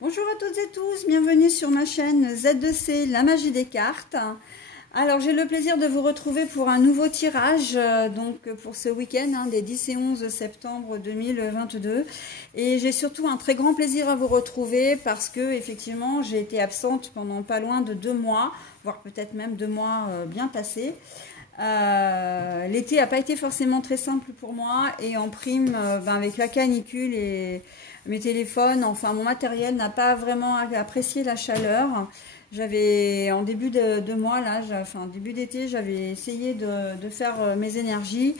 Bonjour à toutes et tous, bienvenue sur ma chaîne Z2C, la magie des cartes. Alors j'ai le plaisir de vous retrouver pour un nouveau tirage, donc pour ce week-end des 10 et 11 septembre 2022. Et j'ai surtout un très grand plaisir à vous retrouver parce que effectivement j'ai été absente pendant pas loin de 2 mois, voire peut-être même 2 mois bien passés. L'été n'a pas été forcément très simple pour moi et en prime avec la canicule et mes téléphones, enfin mon matériel n'a pas vraiment apprécié la chaleur. J'avais en début de mois là, enfin début d'été, j'avais essayé de faire mes énergies,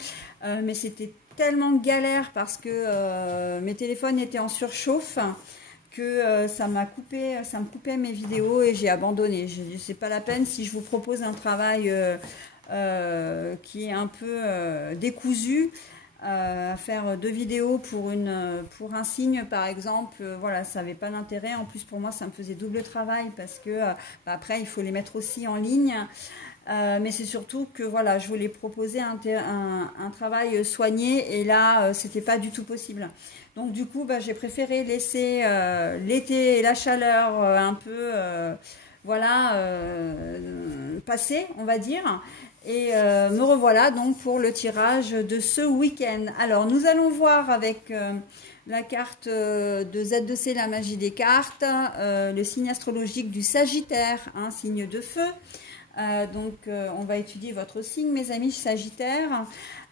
mais c'était tellement galère parce que mes téléphones étaient en surchauffe que ça me coupait mes vidéos et j'ai abandonné. C'est pas la peine si je vous propose un travail qui est un peu décousu. À faire 2 vidéos pour un signe par exemple, voilà, ça n'avait pas d'intérêt. En plus pour moi ça me faisait double travail parce que après il faut les mettre aussi en ligne, mais c'est surtout que voilà, je voulais proposer un travail soigné et là c'était pas du tout possible. Donc du coup j'ai préféré laisser l'été et la chaleur un peu voilà passer, on va dire. Et me revoilà donc pour le tirage de ce week-end. Alors nous allons voir avec la carte de Z2C, la magie des cartes, le signe astrologique du Sagittaire, un signe de feu. On va étudier votre signe, mes amis Sagittaires.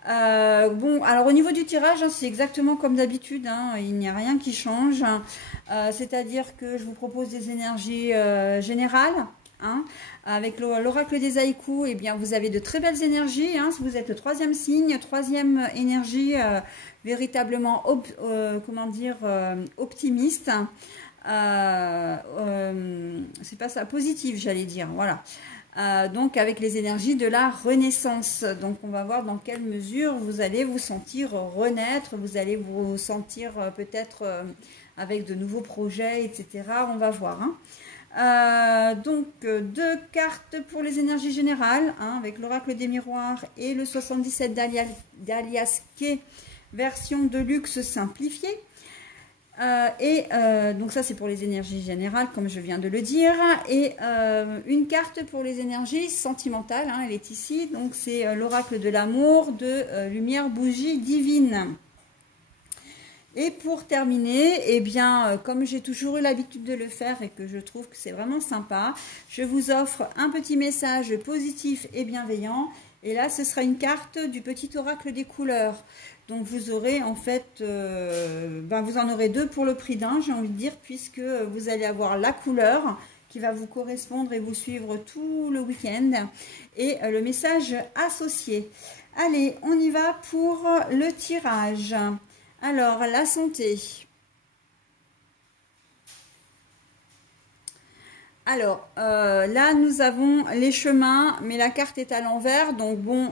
Bon, alors au niveau du tirage, c'est exactement comme d'habitude, il n'y a rien qui change. C'est-à-dire que je vous propose des énergies générales. Avec l'oracle des haïkus, eh bien, vous avez de très belles énergies. Si vous êtes le 3e signe, 3e énergie véritablement optimiste. C'est pas ça, positive, j'allais dire. Voilà. Donc avec les énergies de la renaissance. Donc on va voir dans quelle mesure vous allez vous sentir renaître, vous allez vous sentir peut-être avec de nouveaux projets, etc. On va voir. Donc 2 cartes pour les énergies générales, avec l'oracle des miroirs et le 77 d'Alias Kay, version de luxe simplifiée. Donc ça c'est pour les énergies générales comme je viens de le dire, et une carte pour les énergies sentimentales, elle est ici, donc c'est l'oracle de l'amour de lumière bougie divine. Et pour terminer, eh bien, comme j'ai toujours eu l'habitude de le faire et que je trouve que c'est vraiment sympa, je vous offre un petit message positif et bienveillant. Et là, ce sera une carte du petit oracle des couleurs. Donc, vous aurez en fait, vous en aurez 2 pour le prix d'un, j'ai envie de dire, puisque vous allez avoir la couleur qui va vous correspondre et vous suivre tout le week-end et le message associé. Allez, on y va pour le tirage. Alors, la santé. Alors, là, nous avons les chemins, mais la carte est à l'envers. Donc, bon,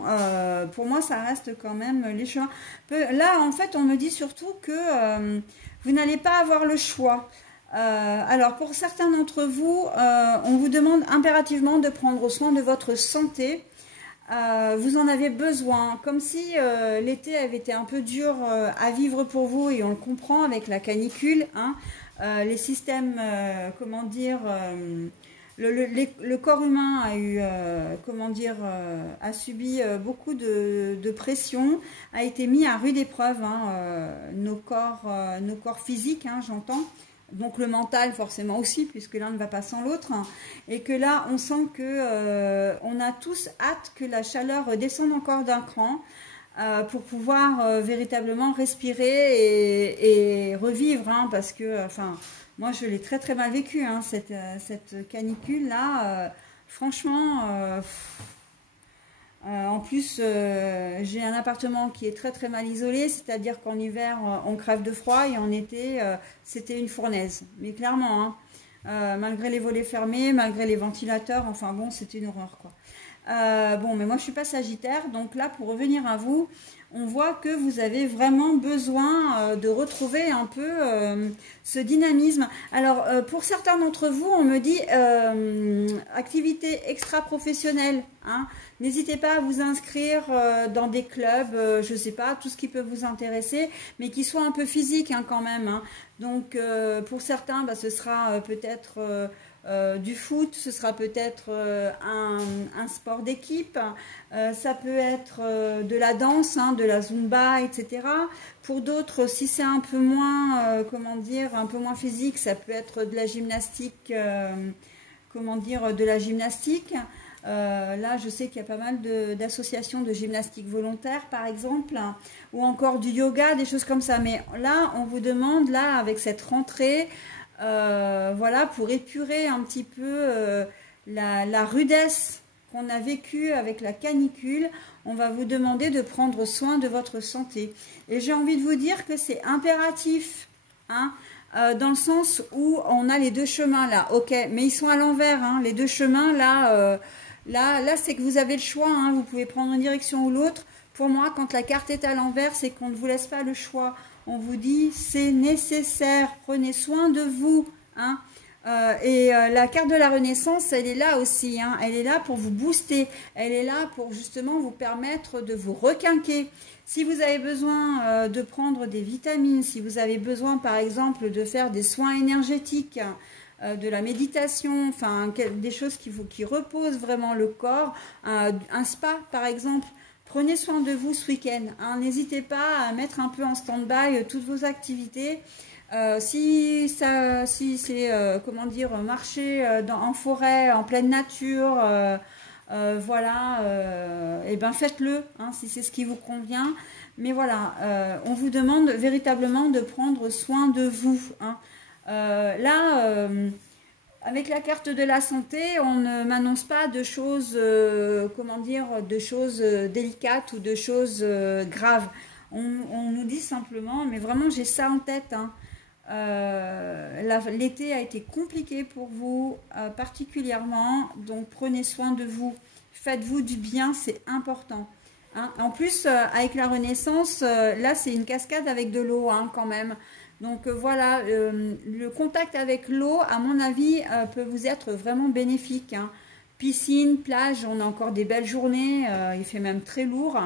pour moi, ça reste quand même les chemins. Là, en fait, on me dit surtout que vous n'allez pas avoir le choix. Alors, pour certains d'entre vous, on vous demande impérativement de prendre soin de votre santé. Vous en avez besoin, comme si l'été avait été un peu dur à vivre pour vous, et on le comprend avec la canicule, les systèmes, comment dire, le corps humain a eu, a subi beaucoup de pression, a été mis à rude épreuve, nos corps physiques, j'entends. Donc le mental forcément aussi, puisque l'un ne va pas sans l'autre, et que là on sent que on a tous hâte que la chaleur descende encore d'un cran pour pouvoir véritablement respirer et revivre, parce que moi je l'ai très très mal vécu, cette canicule là, franchement. En plus, j'ai un appartement qui est très très mal isolé, c'est-à-dire qu'en hiver, on crève de froid et en été, c'était une fournaise. Mais clairement, malgré les volets fermés, malgré les ventilateurs, enfin bon, c'était une horreur, quoi. Bon, mais moi, je ne suis pas Sagittaire, donc là, pour revenir à vous, on voit que vous avez vraiment besoin de retrouver un peu ce dynamisme. Alors, pour certains d'entre vous, on me dit activité extra-professionnelle. Hein. N'hésitez pas à vous inscrire dans des clubs, je ne sais pas, tout ce qui peut vous intéresser, mais qui soit un peu physique hein, quand même. Hein. Donc, pour certains, bah, ce sera peut-être... du foot, ce sera peut-être un sport d'équipe, ça peut être de la danse, hein, de la zumba, etc. Pour d'autres, si c'est un peu moins, comment dire, un peu moins physique, ça peut être de la gymnastique, comment dire, de la gymnastique. Là, je sais qu'il y a pas mal d'associations de gymnastique volontaire, par exemple, ou encore du yoga, des choses comme ça. Mais là, on vous demande, là, avec cette rentrée, voilà, pour épurer un petit peu la rudesse qu'on a vécue avec la canicule, on va vous demander de prendre soin de votre santé. Et j'ai envie de vous dire que c'est impératif, hein, dans le sens où on a les deux chemins là, ok, mais ils sont à l'envers, hein, les deux chemins là, là c'est que vous avez le choix, hein, vous pouvez prendre une direction ou l'autre. Pour moi, quand la carte est à l'envers, c'est qu'on ne vous laisse pas le choix. On vous dit, c'est nécessaire, prenez soin de vous. Hein. La carte de la Renaissance, elle est là aussi. Hein. Elle est là pour vous booster. Elle est là pour justement vous permettre de vous requinquer. Si vous avez besoin de prendre des vitamines, si vous avez besoin par exemple de faire des soins énergétiques, de la méditation, enfin des choses qui reposent vraiment le corps, un spa par exemple, prenez soin de vous ce week-end. Hein. N'hésitez pas à mettre un peu en stand-by toutes vos activités. Si c'est, comment dire, marcher en forêt, en pleine nature, voilà, et ben faites-le, hein, si c'est ce qui vous convient. Mais voilà, on vous demande véritablement de prendre soin de vous. Hein. Là... avec la carte de la santé, on ne m'annonce pas de choses, comment dire, de choses délicates ou de choses graves. On nous dit simplement, mais vraiment j'ai ça en tête, hein. L'été a été compliqué pour vous, particulièrement, donc prenez soin de vous. Faites-vous du bien, c'est important. Hein. En plus, avec la Renaissance, là c'est une cascade avec de l'eau hein, quand même. Donc voilà, le contact avec l'eau, à mon avis, peut vous être vraiment bénéfique. Hein. Piscine, plage, on a encore des belles journées, il fait même très lourd.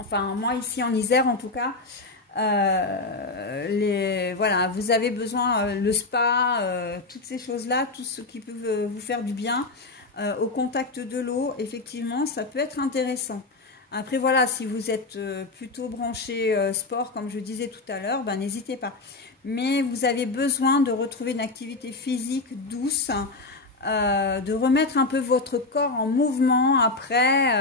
Enfin, moi ici en Isère en tout cas, voilà, vous avez besoin, le spa, toutes ces choses-là, tout ce qui peut vous faire du bien, au contact de l'eau, effectivement, ça peut être intéressant. Après, voilà, si vous êtes plutôt branché sport, comme je disais tout à l'heure, ben, n'hésitez pas. Mais vous avez besoin de retrouver une activité physique douce, de remettre un peu votre corps en mouvement après,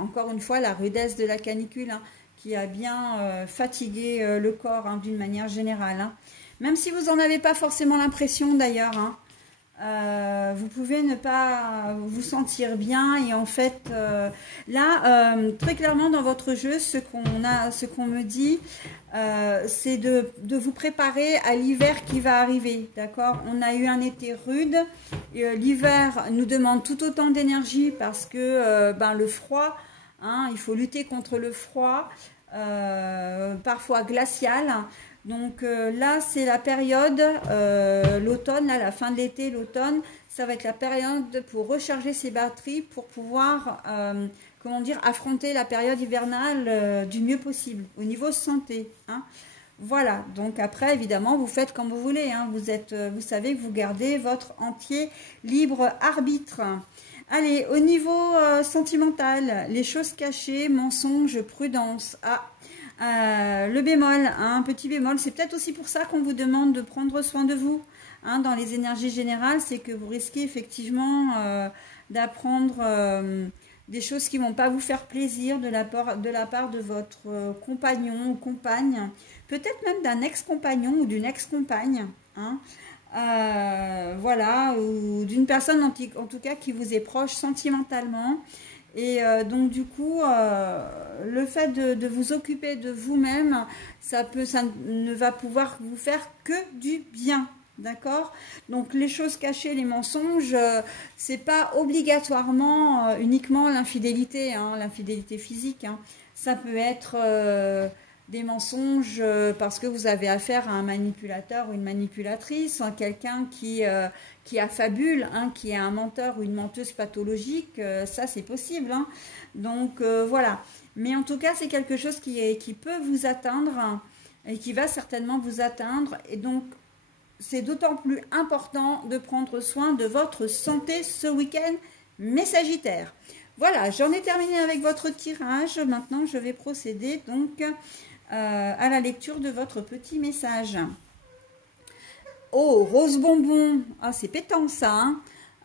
encore une fois, la rudesse de la canicule, hein, qui a bien fatigué le corps hein, d'une manière générale. Hein. Même si vous n'en avez pas forcément l'impression d'ailleurs, hein. Vous pouvez ne pas vous sentir bien et en fait là très clairement dans votre jeu ce qu'on me dit c'est de vous préparer à l'hiver qui va arriver, d'accord. On a eu un été rude, l'hiver nous demande tout autant d'énergie parce que ben, le froid, hein, il faut lutter contre le froid parfois glacial. Donc là, c'est la période, l'automne, la fin de l'été, l'automne, ça va être la période pour recharger ses batteries pour pouvoir, comment dire, affronter la période hivernale du mieux possible au niveau santé. Hein. Voilà, donc après, évidemment, vous faites comme vous voulez. Hein. Vous savez que vous gardez votre entier libre arbitre. Allez, au niveau sentimental, les choses cachées, mensonges, prudence. Ah, le bémol, hein, un petit bémol, c'est peut-être aussi pour ça qu'on vous demande de prendre soin de vous. Hein, dans les énergies générales, c'est que vous risquez effectivement d'apprendre des choses qui ne vont pas vous faire plaisir de la part de votre compagnon ou compagne, peut-être même d'un ex-compagnon ou d'une ex-compagne. Hein. Voilà, ou d'une personne en tout cas qui vous est proche sentimentalement. Et donc du coup, le fait de vous occuper de vous-même, ça ne va pouvoir vous faire que du bien, d'accord. Donc les choses cachées, les mensonges, c'est pas obligatoirement uniquement l'infidélité, hein, l'infidélité physique. Hein. Ça peut être des mensonges parce que vous avez affaire à un manipulateur ou une manipulatrice, hein, quelqu'un qui affabule, hein, qui est un menteur ou une menteuse pathologique, ça c'est possible. Hein. Donc voilà. Mais en tout cas, c'est quelque chose qui peut vous atteindre, hein, et qui va certainement vous atteindre. Et donc, c'est d'autant plus important de prendre soin de votre santé ce week-end, mes Sagittaires. Voilà, j'en ai terminé avec votre tirage. Maintenant, je vais procéder donc à la lecture de votre petit message. Oh, rose bonbon. Ah, c'est pétant ça.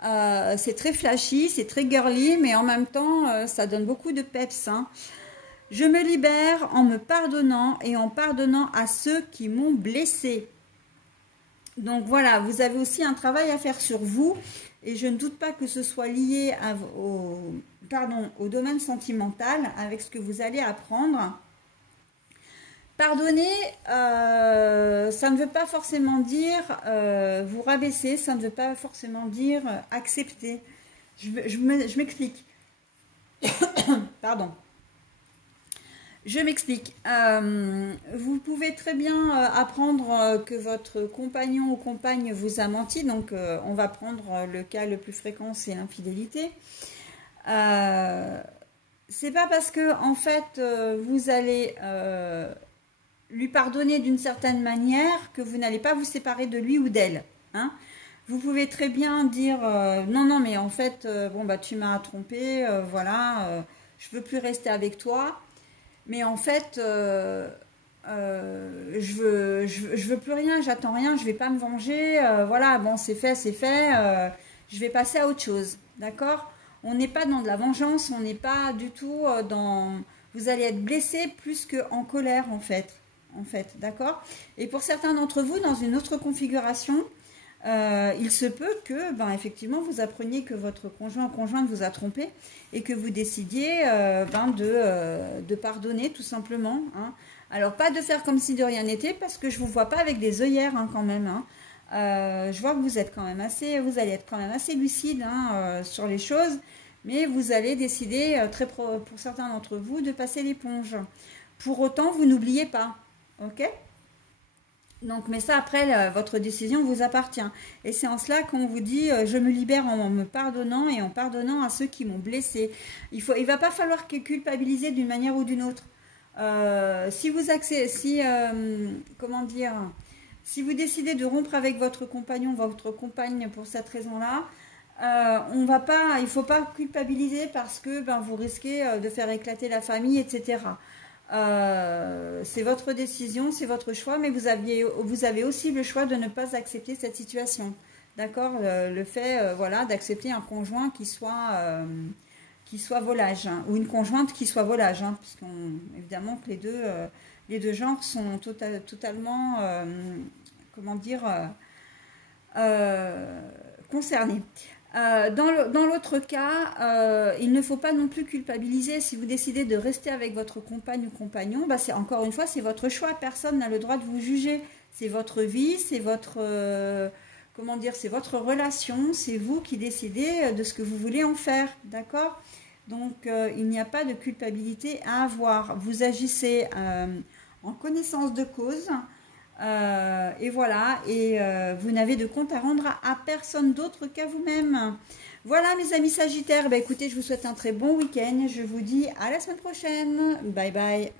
Hein. C'est très flashy, c'est très girly, mais en même temps, ça donne beaucoup de peps. Hein. Je me libère en me pardonnant et en pardonnant à ceux qui m'ont blessé. Donc voilà, vous avez aussi un travail à faire sur vous. Et je ne doute pas que ce soit lié au domaine sentimental avec ce que vous allez apprendre. Pardonner, ça ne veut pas forcément dire vous rabaisser, ça ne veut pas forcément dire accepter. Je m'explique. Pardon. Je m'explique. Vous pouvez très bien apprendre que votre compagnon ou compagne vous a menti. Donc, on va prendre le cas le plus fréquent, c'est l'infidélité. C'est pas parce que, en fait, vous allez lui pardonner d'une certaine manière que vous n'allez pas vous séparer de lui ou d'elle. Hein. Vous pouvez très bien dire non, non, mais en fait, bon, bah, tu m'as trompé, voilà, je veux plus rester avec toi. Mais en fait, je veux plus rien, j'attends rien, je vais pas me venger. Voilà, bon, c'est fait, je vais passer à autre chose, d'accord? On n'est pas dans de la vengeance, on n'est pas du tout dans... Vous allez être blessé plus qu'en colère, en fait, d'accord? Et pour certains d'entre vous, dans une autre configuration, il se peut que, ben, effectivement, vous appreniez que votre conjoint ou conjointe vous a trompé et que vous décidiez de pardonner, tout simplement. Hein. Alors, pas de faire comme si de rien n'était, parce que je ne vous vois pas avec des œillères, hein, quand même. Hein. Je vois que vous allez être quand même assez lucide, hein, sur les choses, mais vous allez décider, pour certains d'entre vous, de passer l'éponge. Pour autant, vous n'oubliez pas, ok ? Donc, mais ça, après, votre décision vous appartient. Et c'est en cela qu'on vous dit, je me libère en me pardonnant et en pardonnant à ceux qui m'ont blessé. Il ne va pas falloir culpabiliser d'une manière ou d'une autre. Si vous décidez de rompre avec votre compagnon, votre compagne pour cette raison-là, il ne faut pas culpabiliser parce que vous risquez de faire éclater la famille, etc. C'est votre décision, c'est votre choix, mais vous avez aussi le choix de ne pas accepter cette situation. D'accord, le fait voilà, d'accepter un conjoint qui soit volage, hein, ou une conjointe qui soit volage, hein, parce qu'évidemment que les deux genres sont totalement comment dire concernés. Dans l'autre cas, il ne faut pas non plus culpabiliser si vous décidez de rester avec votre compagne ou compagnon. Bah, encore une fois, c'est votre choix. Personne n'a le droit de vous juger. C'est votre vie, c'est votre c'est votre relation. C'est vous qui décidez de ce que vous voulez en faire, d'accord? Donc, il n'y a pas de culpabilité à avoir. Vous agissez en connaissance de cause. Et voilà, et vous n'avez de compte à rendre à personne d'autre qu'à vous-même. Voilà mes amis Sagittaires, bah, écoutez, je vous souhaite un très bon week-end. Je vous dis à la semaine prochaine. Bye bye.